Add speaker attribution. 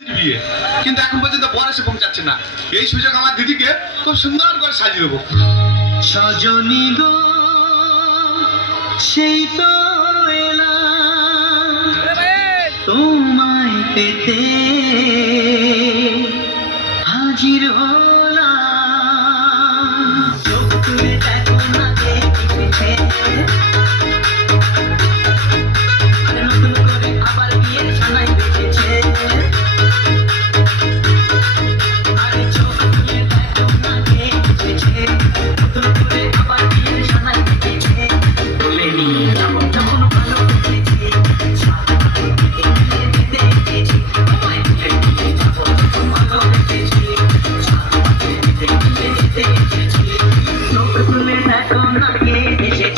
Speaker 1: বিয়ে। কিন্তু এখন পর্যন্ত বর এসে পৌঁছাচ্ছে না। এই সুযোগ আমার দিদিকে খুব সুন্দর করে সাজিয়ে দেবো।
Speaker 2: সজনী গো সেই তো তোমায় পেতে Pek ondan yetişecek